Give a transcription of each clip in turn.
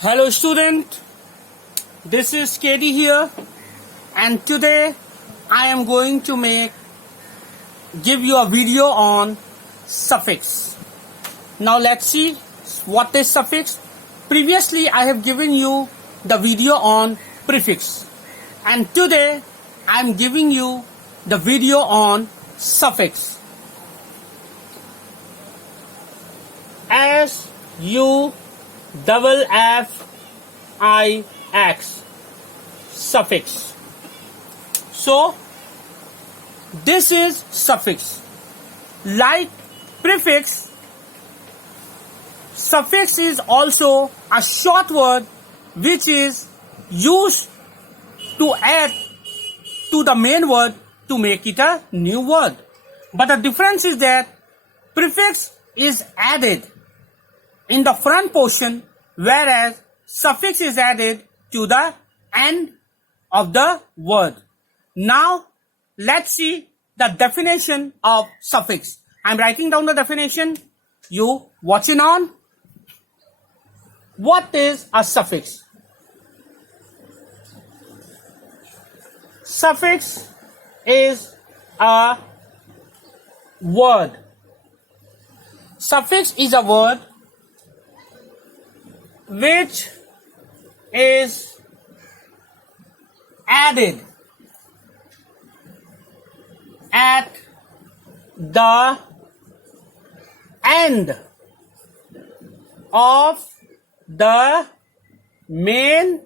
Hello student, this is KD here and today I am going to give you a video on suffix. Now let's see what is suffix. Previously I have given you the video on prefix and today I am giving you the video on suffix. S U double F I X suffix. So this is suffix. Like prefix, suffix is also a short word which is used to add to the main word to make it a new word. But the difference is that prefix is added in the front portion, whereas suffix is added to the end of the word. Now, let's see the definition of suffix. I'm writing down the definition. You watching on? What is a suffix? Suffix is a word. Suffix is a word which is added at the end of the main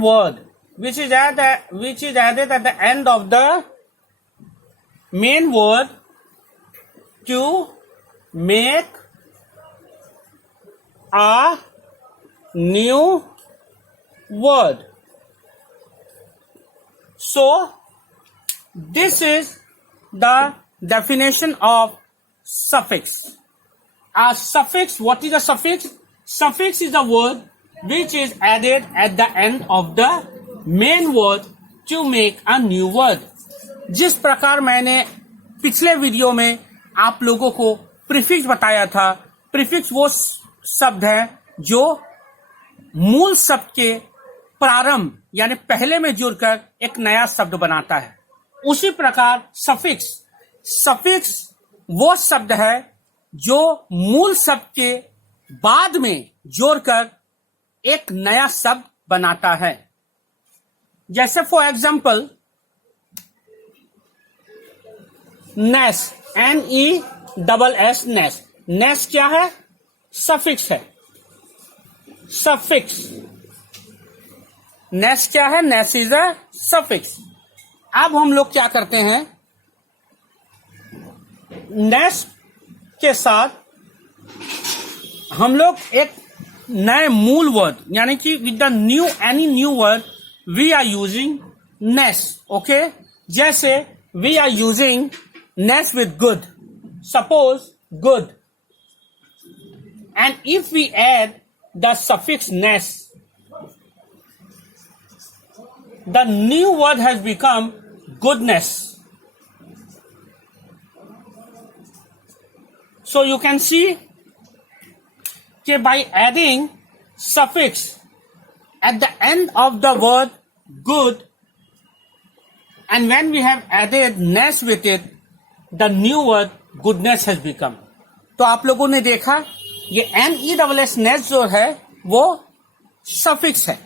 word, which is added at the end of the main word to make a new word. So this is the definition of suffix. A suffix, what is a suffix? Suffix is a word which is added at the end of the main word to make a new word. जिस प्रकार मैंने पिछले video में आप लोगों को prefix बताया था, प्रीफिक्स वो शब्द है जो मूल शब्द के प्रारंभ यानी पहले में जुड़कर एक नया शब्द बनाता है. उसी प्रकार सफिक्स वो शब्द है जो मूल शब्द के बाद में जोड़कर एक नया शब्द बनाता है. जैसे फॉर एग्जाम्पल नेस, NESS नेस. नेस क्या है? सफिक्स है. सफिक्स नेस क्या है? नेस इज अ सफिक्स. अब हम लोग क्या करते हैं, नेस के साथ हम लोग एक नए मूल वर्ड यानी कि with the any new word we are using ness. Okay, जैसे we are using ness with good. Suppose good, and if we add the suffix ness, the new word has become goodness. So you can see that by adding suffix at the end of the word good, and when we have added ness with it, the new word goodness has become. तो आप लोगों ने देखा ये NESS नेस जो है वो suffix है.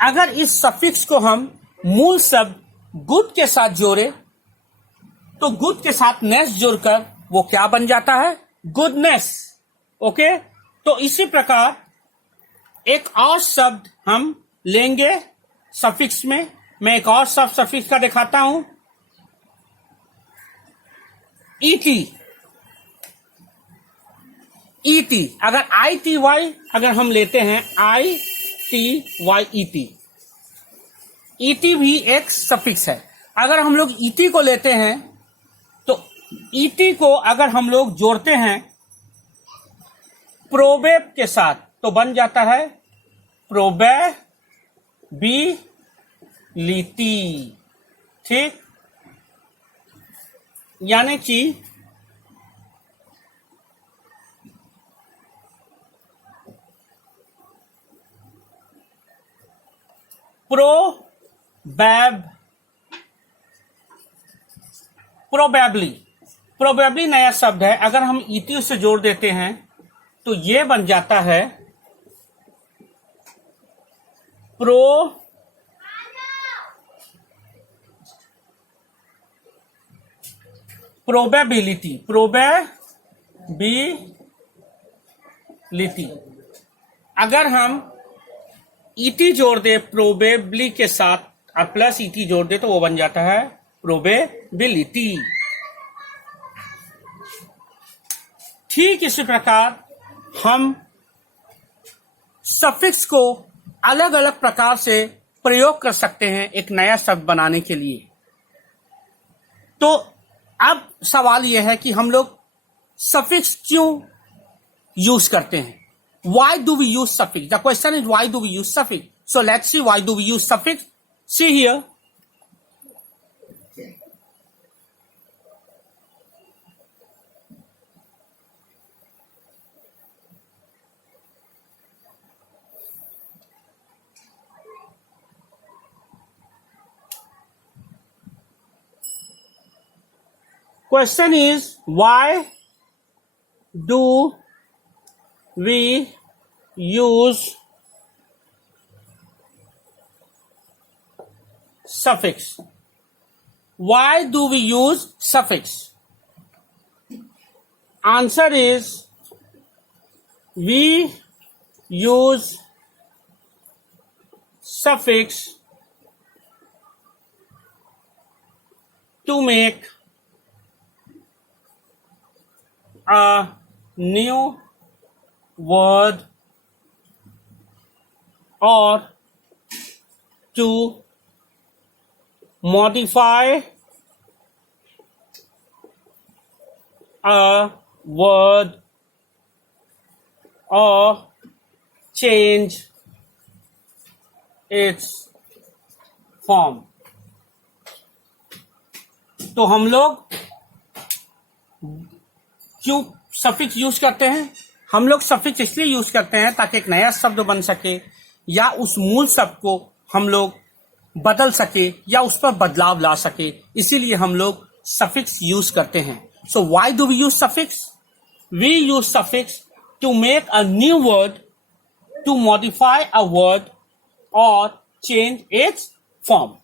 अगर इस सफिक्स को हम मूल शब्द गुड के साथ जोड़े तो गुड के साथ नेस जोड़कर वो क्या बन जाता है? गुडनेस. ओके, तो इसी प्रकार एक और शब्द हम लेंगे सफिक्स में. मैं एक और शब्द सफिक्स का दिखाता हूं. ET, अगर ITY अगर हम लेते हैं ITY ET भी एक सफिक्स है. अगर हम लोग ET को लेते हैं तो ET को अगर हम लोग जोड़ते हैं प्रोबेब के साथ तो बन जाता है प्रोबेबिलिटी. ठीक, यानी कि प्रोबेबली नया शब्द है। अगर हम ईटी से जोड़ देते हैं तो ये बन जाता है प्रोबेबिलिटी। अगर हम ईटी जोड़ दे प्रोबेबली के साथ और प्लस ईटी जोड़ दे तो वो बन जाता है प्रोबेबिलिटी। ठीक इसी प्रकार हम सफिक्स को अलग अलग प्रकार से प्रयोग कर सकते हैं एक नया शब्द बनाने के लिए। तो अब सवाल यह है कि हम लोग सफिक्स क्यों यूज करते हैं? Why do we use suffix? The question is, why do we use suffix? So let's see, why do we use suffix? See here. Question is, why do we use suffix? Why do we use suffix? Answer is, we use suffix to make a new word or to modify a word or change its form. तो हम लोग क्यों suffix यूज करते हैं? हम लोग suffix इसलिए यूज करते हैं ताकि एक नया शब्द बन सके या उस मूल शब्द को हम लोग बदल सके या उस पर बदलाव ला सके, इसीलिए हम लोग सफिक्स यूज करते हैं। So why do we use suffix? We use suffix to make a new word, to modify a word और चेंज इट्स फॉर्म।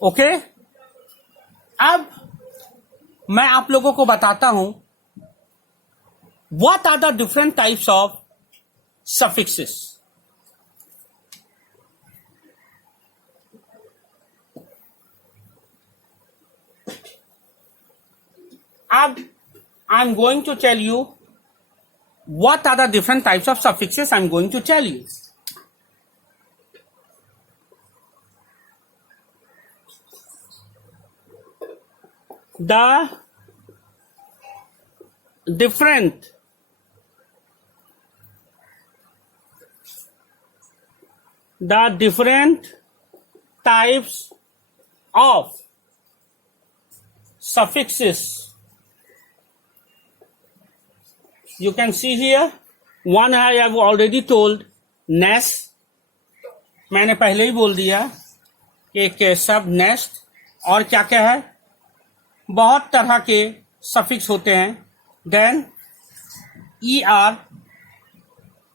ओके, अब मैं आप लोगों को बताता हूं what are the different types of suffixes. Ab I'm going to tell you what are the different types of suffixes. I'm going to tell you. The different types of suffixes. You can see here, one I have already told, nest. मैंने पहले ही बोल दिया कि एक शब्द nest, और क्या क्या है, बहुत तरह के सफिक्स होते हैं। देन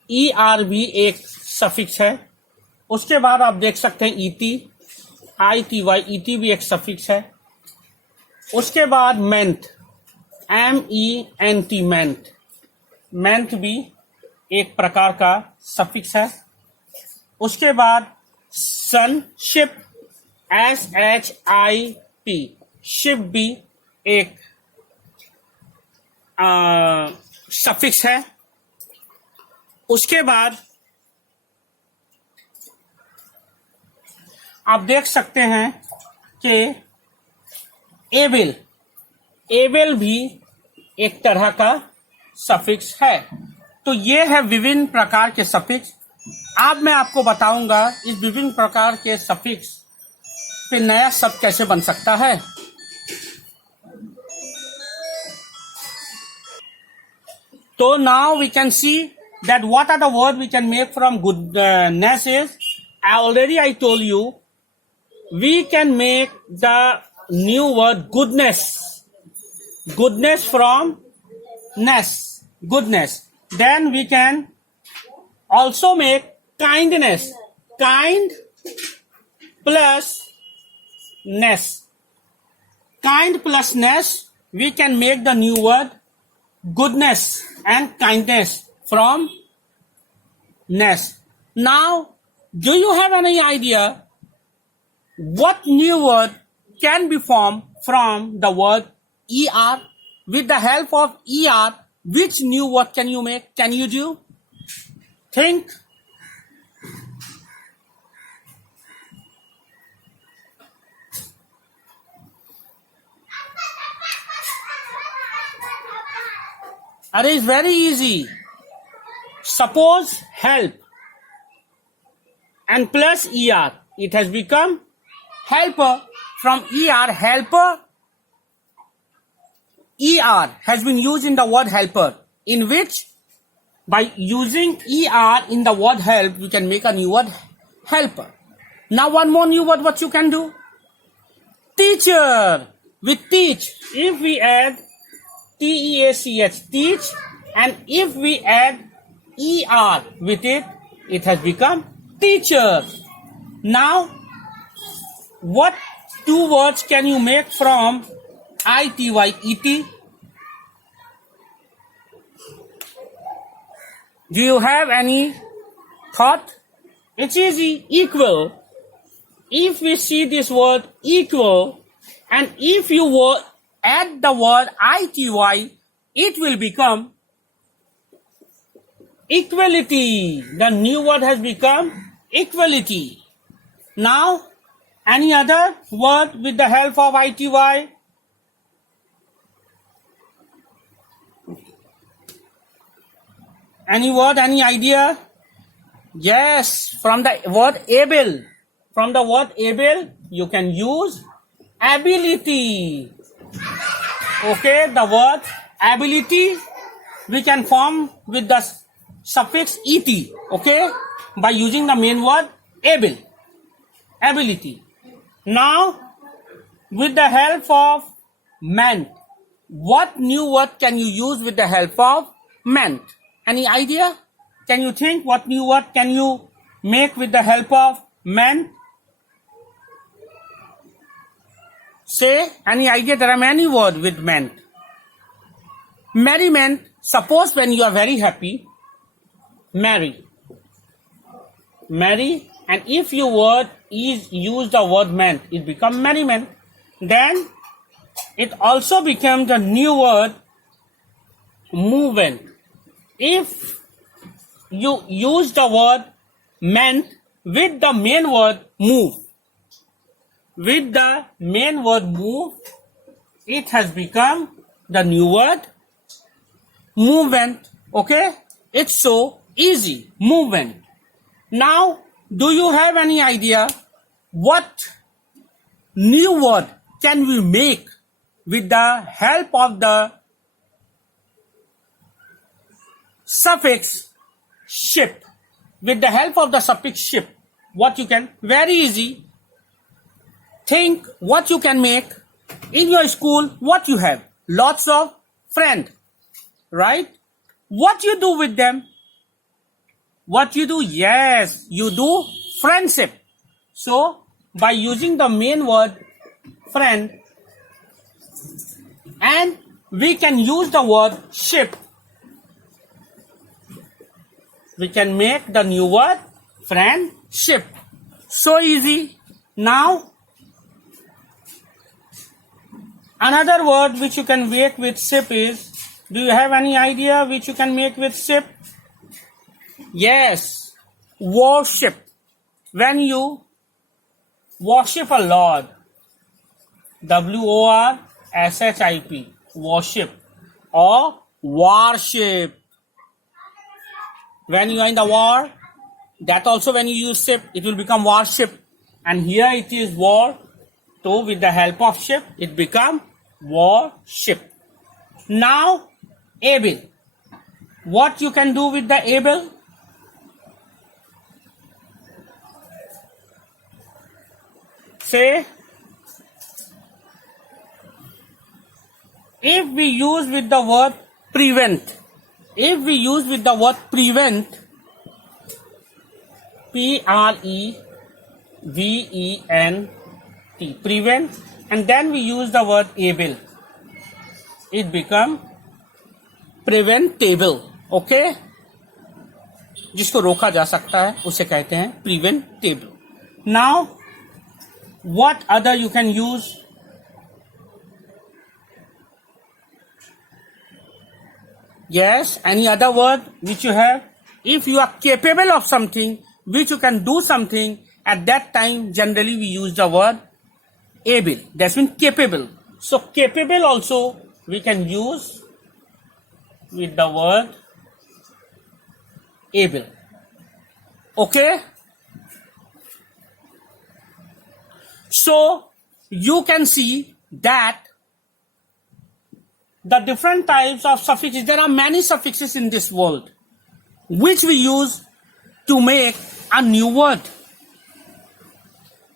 ER भी एक सफिक्स है। उसके बाद आप देख सकते हैं ITY, ET भी एक सफिक्स है। उसके बाद मेंथ, MENT, मेंथ भी एक प्रकार का सफिक्स है। उसके बाद सनशिप, SHIP, शिप भी एक सफिक्स है। उसके बाद आप देख सकते हैं कि एबल भी एक तरह का सफिक्स है। तो ये है विभिन्न प्रकार के सफिक्स। अब मैं आपको बताऊंगा इस विभिन्न प्रकार के सफिक्स पे नया शब्द कैसे बन सकता है। So now we can see that what are the words we can make from goodness is, I told you we can make the new word goodness. Goodness from ness. Goodness. Then we can also make kindness. Kind plus ness. Kind plus ness, we can make the new word goodness and kindness from ness. Now, do you have any idea what new word can be formed from the word er? With the help of er, which new word can you make? Can you do? Think. It is very easy. Suppose help and plus er, it has become helper. From er, helper, er has been used in the word helper, in which by using er in the word help, we can make a new word helper. Now one more new word what you can do. Teacher. With teach, if we add T-E-A-C-H, teach, and if we add er with it, it has become teacher. Now, what two words can you make from I-T-Y-E-T? Do you have any thought? It's easy. Equal. If we see this word equal, and if you add the word ITY, it will become equality. The new word has become equality. Now, any other word with the help of ITY? Any word, any idea? Yes, from the word able. From the word able, you can use ability. Okay, the word ability we can form with the suffix et. Okay, by using the main word able. Ability. Now, with the help of meant, what new word can you use with the help of meant? Any idea? Can you think what new word can you make with the help of meant? Say any idea? There are many words with meant. Merriment. Suppose when you are very happy, merry. Merry. And if your word is use the word meant, it becomes merriment. Then it also becomes a new word movement. If you use the word meant with the main word move, with the main word move, it has become the new word movement. Okay, it's so easy. Movement. Now, do you have any idea what new word can we make with the help of the suffix ship? With the help of the suffix ship, what you can? Very easy. Think what you can make. In your school, what you have? Lots of friends, right? What you do with them? What you do? Yes, you do friendship. So, by using the main word friend, and we can use the word ship, we can make the new word friendship. So easy. Now, another word which you can make with ship is, do you have any idea which you can make with ship? Yes, worship. When you worship a Lord, W-O-R-S-H-I-P, worship or worship. When you are in the war, that also when you use ship, it will become worship. And here it is war. So with the help of ship, it become worship. Now, able. What you can do with the able? say if we use with the word prevent, if we use with the word prevent, P-R-E-V-E-N-T, prevent, and then we use the word able, it become preventable. Okay, जिसको रोका जा सकता है उसे कहते हैं preventable. Now what other you can use? Yes, any other word which you have? If you are capable of something, which you can do something, at that time generally we use the word able. That means capable. So capable also we can use with the word able. Okay? So you can see that the different types of suffixes, there are many suffixes in this world which we use to make a new word.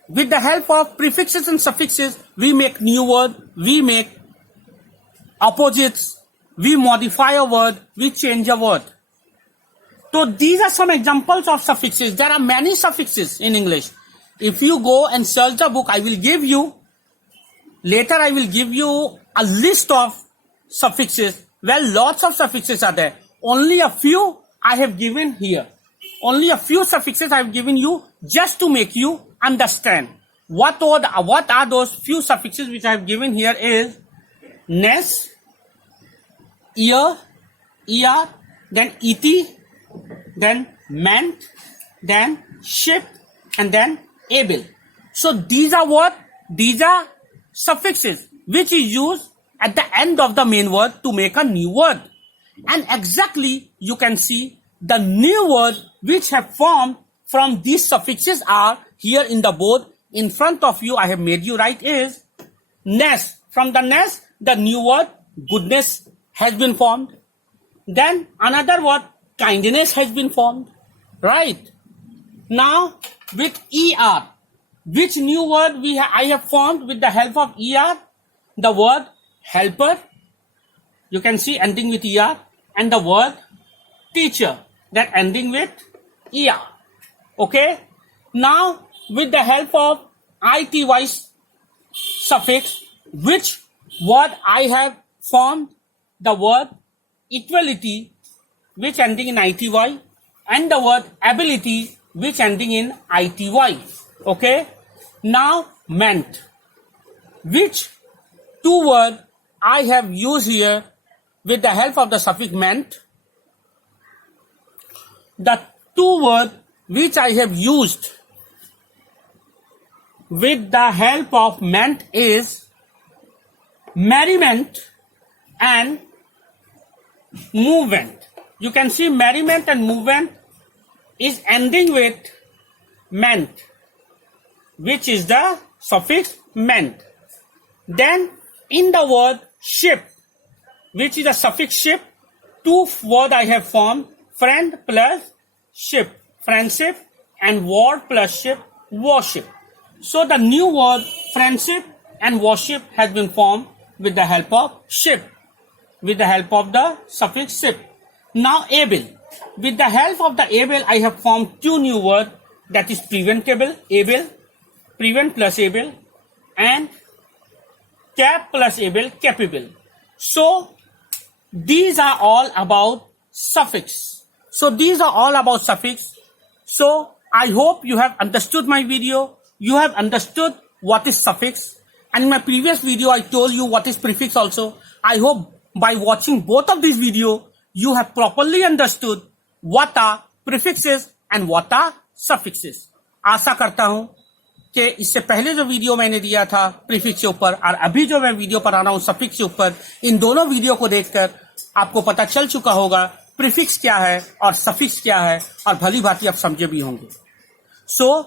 With the help of prefixes and suffixes, we make new word, we make opposites, we modify a word, we change a word. So these are some examples of suffixes. There are many suffixes in English. If you go and search the book, I will give you, later I will give you a list of suffixes. Well, lots of suffixes are there. Only a few I have given here. Only a few suffixes I have given you just to make you understand. What are those few suffixes which I have given here is ness, ear, er, then et, then meant, then ship, and then able. So these are what? These are suffixes which is used at the end of the main word to make a new word. And exactly you can see the new word which have formed from these suffixes are here in the board in front of you. I have made you write is ness. From the ness, the new word goodness has been formed. Then another word kindness has been formed. Right? Now with er, which new word I have formed with the help of er? The word helper. You can see ending with er, and the word teacher, that ending with er. Okay? Now with the help of ity suffix, which word I have formed? The word equality, which ending in ity, and the word ability, which ending in ity. Okay? Now meant, which two words I have used here with the help of the suffix meant. The two words which I have used with the help of meant is merriment and movement. You can see merriment and movement is ending with meant, which is the suffix meant. Then in the word ship, which is a suffix ship, two words I have formed, friend plus ship, friendship, and ward plus ship, worship. So the new word friendship and worship has been formed with the help of ship, with the help of the suffix ship. Now able. With the help of the able, I have formed two new words, that is preventable, able, prevent plus able, and cap plus able, capable. So these are all about suffix. So these are all about suffix. So I hope you have understood my video. You have understood what is suffix. And in my previous video, I told you what is prefix also. I hope by watching both of these videos, you have properly understood what are prefixes and what are suffixes. आशा करता हूं कि इससे पहले जो video मैंने दिया था prefix के ऊपर और अभी जो मैं वीडियो पर आ रहा हूं सफिक्स के ऊपर, इन दोनों वीडियो को देखकर आपको पता चल चुका होगा प्रीफिक्स क्या है और सफिक्स क्या है, और भली भांति आप समझे भी होंगे. So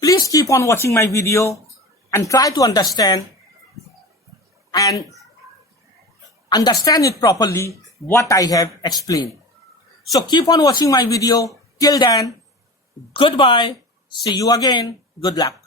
please keep on watching my video and try to understand it properly what I have explained. So keep on watching my video. Till then, goodbye. See you again. Good luck.